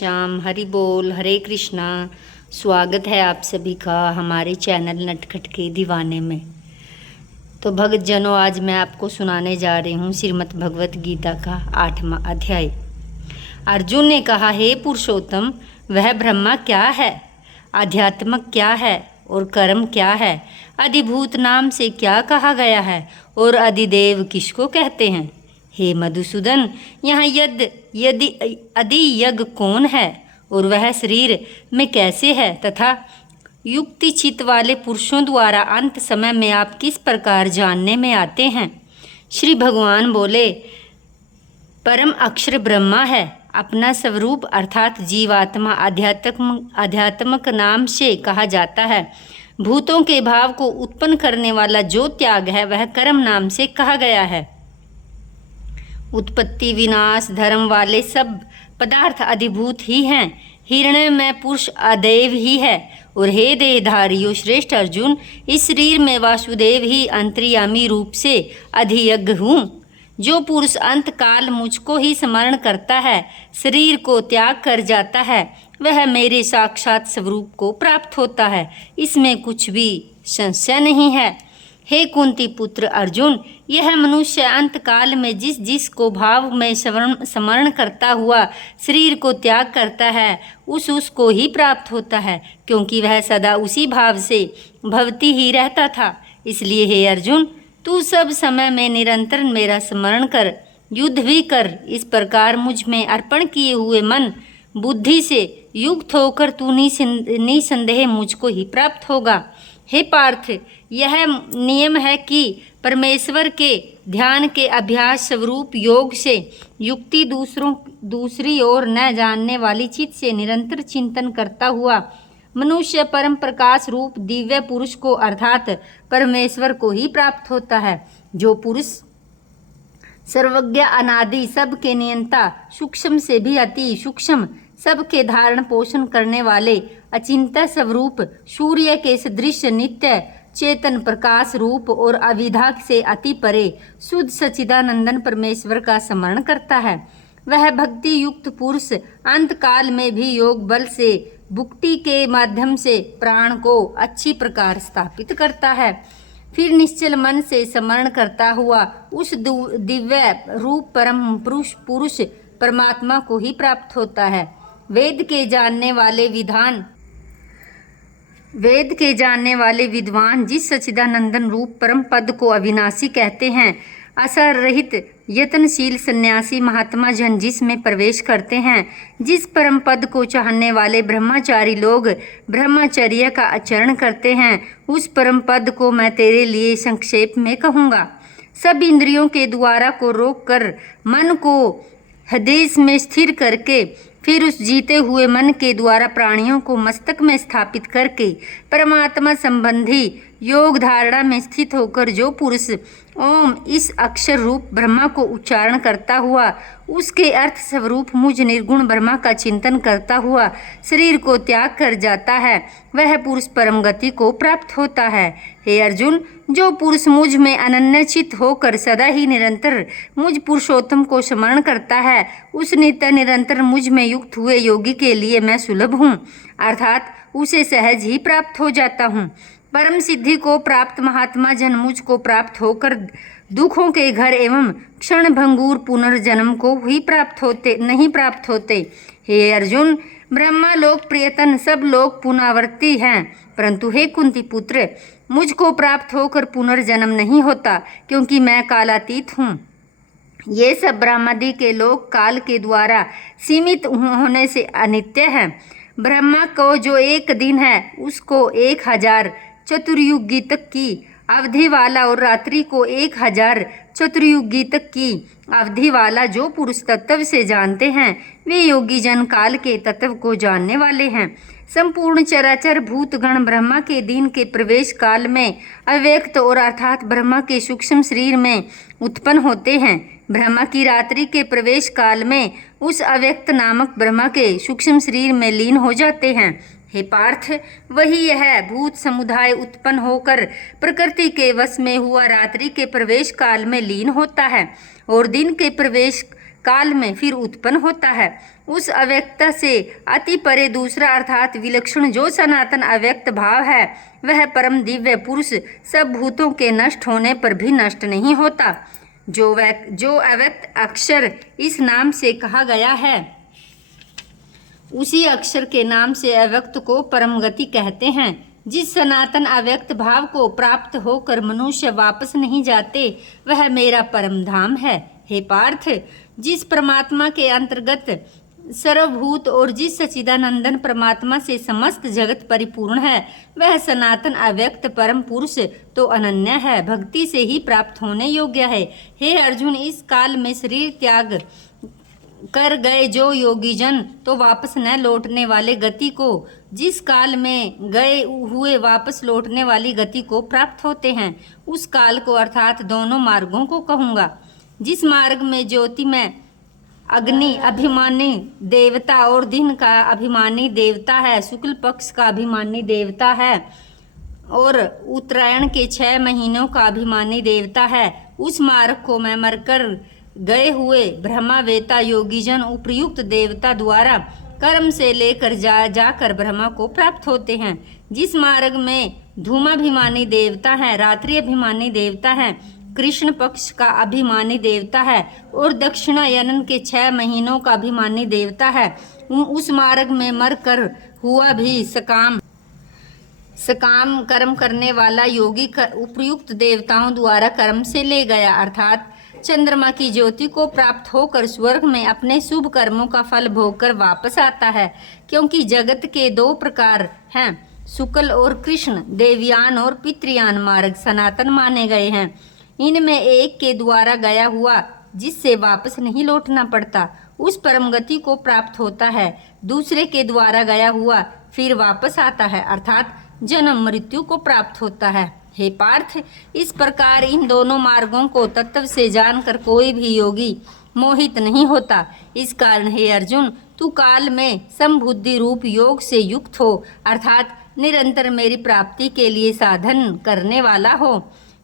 श्याम, हरि बोल, हरे कृष्णा। स्वागत है आप सभी का हमारे चैनल नटखट के दीवाने में। तो भक्त जनों, आज मैं आपको सुनाने जा रही हूँ श्रीमद् भगवत गीता का 8वां अध्याय। अर्जुन ने कहा, हे पुरुषोत्तम, वह ब्रह्मा क्या है, आध्यात्मक क्या है और कर्म क्या है, अधिभूत नाम से क्या कहा गया है और अधिदेव किसको कहते हैं। हे मधुसूदन, यहाँ यदि अधियज्ञ कौन है और वह शरीर में कैसे है, तथा युक्ति चित्त वाले पुरुषों द्वारा अंत समय में आप किस प्रकार जानने में आते हैं। श्री भगवान बोले, परम अक्षर ब्रह्मा है। अपना स्वरूप अर्थात जीवात्मा आध्यात्मक नाम से कहा जाता है। भूतों के भाव को उत्पन्न करने वाला जो त्याग है वह कर्म नाम से कहा गया है। उत्पत्ति विनाश धर्म वाले सब पदार्थ अधिभूत ही हैं। हिरण्य में पुरुष अदेव ही है। और हे देहधारियों श्रेष्ठ अर्जुन, इस शरीर में वासुदेव ही अंतर्यामी रूप से अधियज्ञ हूँ। जो पुरुष अंत काल मुझको ही स्मरण करता है, शरीर को त्याग कर जाता है, वह मेरे साक्षात स्वरूप को प्राप्त होता है। इसमें कुछ भी संशय नहीं है। हे कुंती पुत्र अर्जुन, यह मनुष्य अंत काल में जिस को भाव में स्मरण करता हुआ शरीर को त्याग करता है, उसको ही प्राप्त होता है, क्योंकि वह सदा उसी भाव से भवती ही रहता था। इसलिए हे अर्जुन, तू सब समय में निरंतर मेरा स्मरण कर, युद्ध भी कर। इस प्रकार मुझ में अर्पण किए हुए मन बुद्धि से युक्त होकर तू निसंदेह मुझको ही प्राप्त होगा। हे पार्थ, यह नियम है कि परमेश्वर के ध्यान के अभ्यास स्वरूप योग से युक्ति दूसरी ओर न जानने वाली चित्त से निरंतर चिंतन करता हुआ मनुष्य परम प्रकाश रूप दिव्य पुरुष को अर्थात परमेश्वर को ही प्राप्त होता है। जो पुरुष सर्वज्ञ अनादि सबके नियंता, सूक्ष्म से भी अति सूक्ष्म, सबके धारण पोषण करने वाले अचिंत्य स्वरूप सूर्य के सदृश नित्य चेतन प्रकाश रूप और अविद्या से अति परे शुद्ध सच्चिदानंदन परमेश्वर का स्मरण करता है, वह भक्ति युक्त पुरुष अंत काल में भी योग बल से भुक्ति के माध्यम से प्राण को अच्छी प्रकार स्थापित करता है। फिर निश्चल मन से स्मरण करता हुआ उस दिव्य रूप परम पुरुष परमात्मा को ही प्राप्त होता है। वेद के जानने वाले विद्वान जिस सच्चिदानंदन रूप परम पद को अविनाशी कहते हैं, असर रहित यत्नशील सन्यासी महात्मा जन जिसमें प्रवेश करते हैं, जिस परम पद को चाहने वाले ब्रह्मचारी लोग ब्रह्मचर्य का आचरण करते हैं, उस परम पद को मैं तेरे लिए संक्षेप में कहूँगा। सब इंद्रियों के द्वारा को रोक कर मन को हृदय में स्थिर करके फिर उस जीते हुए मन के द्वारा प्राणियों को मस्तक में स्थापित करके परमात्मा संबंधी योग धारणा में स्थित होकर जो पुरुष ओम इस अक्षर रूप ब्रह्मा को उच्चारण करता हुआ उसके अर्थ स्वरूप मुझ निर्गुण ब्रह्मा का चिंतन करता हुआ शरीर को त्याग कर जाता है, वह पुरुष परम गति को प्राप्त होता है। हे अर्जुन, जो पुरुष मुझ में अनन्यचित होकर सदा ही निरंतर मुझ पुरुषोत्तम को स्मरण करता है, उस नित्य निरंतर मुझ में युक्त हुए योगी के लिए मैं सुलभ हूँ, अर्थात उसे सहज ही प्राप्त हो जाता हूँ। परम सिद्धि को प्राप्त महात्मा जन मुझ को प्राप्त होकर दुखों के घर एवं क्षण भंगुर पुनर्जन्म को ही नहीं प्राप्त होते। हे अर्जुन, ब्रह्मा लोक प्रियतन सब लोग पुनरावर्ती हैं, परंतु हे कुंती पुत्र, मुझको प्राप्त होकर पुनर्जन्म नहीं होता, क्योंकि मैं कालातीत हूँ। ये सब ब्रह्मादि के लोग काल के द्वारा सीमित होने से अनित्य हैं। ब्रह्मा को जो एक दिन है उसको 1000 चतुर्युगी तक की अवधि वाला और रात्रि को 1000 चतुर्युगी तक की अवधि वाला जो पुरुष तत्व से जानते हैं, वे योगी जन काल के तत्व को जानने वाले हैं। संपूर्ण चराचर भूतगण ब्रह्मा के दिन के प्रवेश काल में अव्यक्त और अर्थात ब्रह्मा के सूक्ष्म शरीर में उत्पन्न होते हैं। ब्रह्मा की रात्रि के प्रवेश काल में उस अव्यक्त नामक ब्रह्मा के सूक्ष्म शरीर में लीन हो जाते हैं। हे पार्थ, वही यह भूत समुदाय उत्पन्न होकर प्रकृति के वश में हुआ रात्रि के प्रवेश काल में लीन होता है और दिन के प्रवेश काल में फिर उत्पन्न होता है। उस अव्यक्तता से अति परे दूसरा अर्थात विलक्षण जो सनातन अव्यक्त भाव है, वह परम दिव्य पुरुष सब भूतों के नष्ट होने पर भी नष्ट नहीं होता। जो अव्यक्त अक्षर इस नाम से कहा गया है, उसी अक्षर के नाम से अव्यक्त को परम गति कहते हैं। जिस सनातन अव्यक्त भाव को प्राप्त होकर मनुष्य वापस नहीं जाते, वह मेरा परम धाम है। हे पार्थ, जिस परमात्मा के अंतर्गत सर्वभूत और जिस सच्चिदानंदन परमात्मा से समस्त जगत परिपूर्ण है, वह सनातन अव्यक्त परम पुरुष तो अनन्य है, भक्ति से ही प्राप्त होने योग्य है। हे अर्जुन, इस काल में शरीर त्याग कर गए जो योगी जन तो वापस न लौटने वाले गति को, जिस काल में गए हुए वापस लौटने वाली गति को प्राप्त होते हैं, उस काल को अर्थात दोनों मार्गों को कहूँगा। जिस मार्ग में ज्योति में अग्नि अभिमानी देवता और दिन का अभिमानी देवता है, शुक्ल पक्ष का अभिमानी देवता है और उत्तरायण के 6 महीनों का अभिमानी देवता है, उस मार्ग को मैं मरकर गए हुए ब्रह्मावेता योगीजन उपयुक्त देवता द्वारा कर्म से लेकर जाकर ब्रह्मा को प्राप्त होते हैं। जिस मार्ग में धूमाभिमानी देवता है, रात्रि अभिमानी देवता है, कृष्ण पक्ष का अभिमानी देवता है और दक्षिणायन के 6 महीनों का अभिमानी देवता है, उस मार्ग में मरकर हुआ भी सकाम कर्म करने वाला योगी उपयुक्त देवताओं द्वारा कर्म से ले गया, अर्थात चंद्रमा की ज्योति को प्राप्त होकर स्वर्ग में अपने शुभ कर्मों का फल भोगकर वापस आता है। क्योंकि जगत के 2 प्रकार हैं, शुक्ल और कृष्ण, देवयान और पितृयान मार्ग सनातन माने गए हैं। इनमें एक के द्वारा गया हुआ जिससे वापस नहीं लौटना पड़ता, उस परम गति को प्राप्त होता है। दूसरे के द्वारा गया हुआ फिर वापस आता है, अर्थात जन्म मृत्यु को प्राप्त होता है। हे पार्थ, इस प्रकार इन दोनों मार्गों को तत्व से जानकर कोई भी योगी मोहित नहीं होता। इस कारण हे अर्जुन, तू काल में समबुद्धि रूप योग से युक्त हो, अर्थात निरंतर मेरी प्राप्ति के लिए साधन करने वाला हो।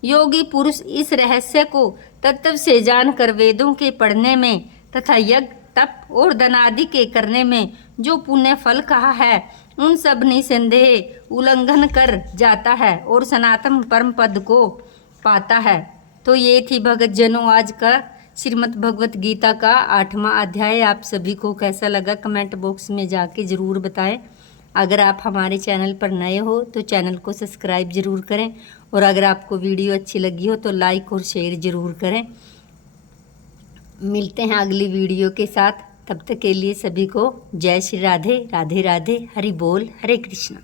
योगी पुरुष इस रहस्य को तत्व से जानकर वेदों के पढ़ने में तथा यज्ञ तप और धनादि के करने में जो पुण्य फल कहा है, उन सब निसंदेह उल्लंघन कर जाता है और सनातन परम पद को पाता है। तो ये थी भगत जनों आज का श्रीमद् भगवत गीता का 8वां अध्याय। आप सभी को कैसा लगा कमेंट बॉक्स में जाके ज़रूर बताएं। अगर आप हमारे चैनल पर नए हो तो चैनल को सब्सक्राइब ज़रूर करें और अगर आपको वीडियो अच्छी लगी हो तो लाइक और शेयर ज़रूर करें। मिलते हैं अगली वीडियो के साथ, तब तक के लिए सभी को जय श्री राधे राधे राधे, हरि बोल, हरे कृष्णा।